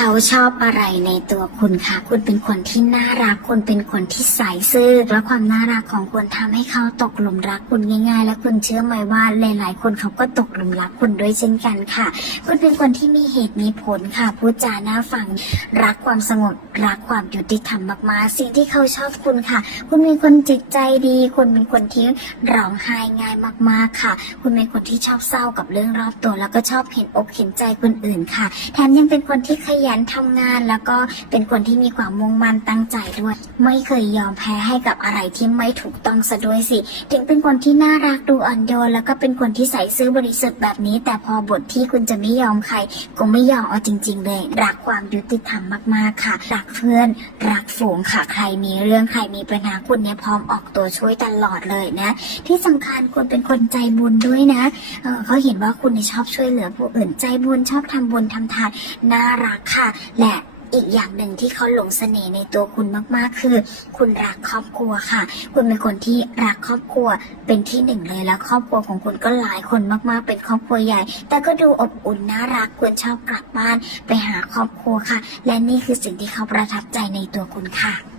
เขาชอบอะไรในตัวคุณคะคุณเป็นคนที่น่ารักคุณเป็นคนที่ใสซื่อและความน่ารักของคุณทำให้เขาตกหลุมรักคุณง่าย ๆ และคุณเชื่อไหมว่าหลาย ๆ คนเขาก็ตกหลุมรักคุณด้วยเช่นกันค่ะ คุณเป็นคนที่มีเหตุมีผลค่ะพูดจาน่าฟังรักความสงบรักความยุติธรรมมากๆสิ่งที่เขาชอบคุณค่ะ คุณเป็นคนจิตใจดี คุณเป็นคนที่ร้องไห้ง่ายมาก ๆค่ะ คุณเป็นคนที่ชอบเศร้ากับเรื่องรอบตัว แล้วก็ชอบเห็นอกเห็นใจคนอื่นค่ะ แถมยังเป็นคนที่ขยันทำงาน แล้วก็เป็นคนที่มีความมุ่งมั่นตั้งใจด้วย ไม่เคยยอมแพ้ให้กับอะไรที่ไม่ถูกต้องซะด้วยสิ ถึงเป็นคนที่น่ารักดูอ่อนโยนแล้วก็เป็นคนที่ใส่ซื่อบริสุทธิ์แบบนี้ แต่พอบทที่คุณจะไม่ยอมใครก็ไม่ยอมเอาจริง ๆ เลย รักความยุติธรรมมากๆค่ะ รักเพื่อน รักฝูงค่ะ ใครมีเรื่องใครมีปัญหาคุณเนี่ยพร้อมออกตัวช่วยตลอดเลยนะ ที่สำคัญคุณเป็นคนใจบุญด้วยนะเออเขาเห็นว่าคุณชอบช่วยเหลือผู้อื่นใจบุญชอบทำบุญทำทานน่ารักค่ะและอีกอย่างหนึ่งที่เขาหลงเสน่ห์ในตัวคุณมากๆ คือ คุณรักครอบครัวค่ะ คุณเป็นคนที่รักครอบครัวเป็นที่หนึ่งเลยแล้วครอบครัวของคุณก็หลายคนมากๆ เป็นครอบครัวใหญ่ แต่ก็ดูอบอุ่นน่ารักควรชอบกลับบ้านไปหาครอบครัวค่ะ และนี่คือสิ่งที่เขาประทับใจในตัวคุณค่ะ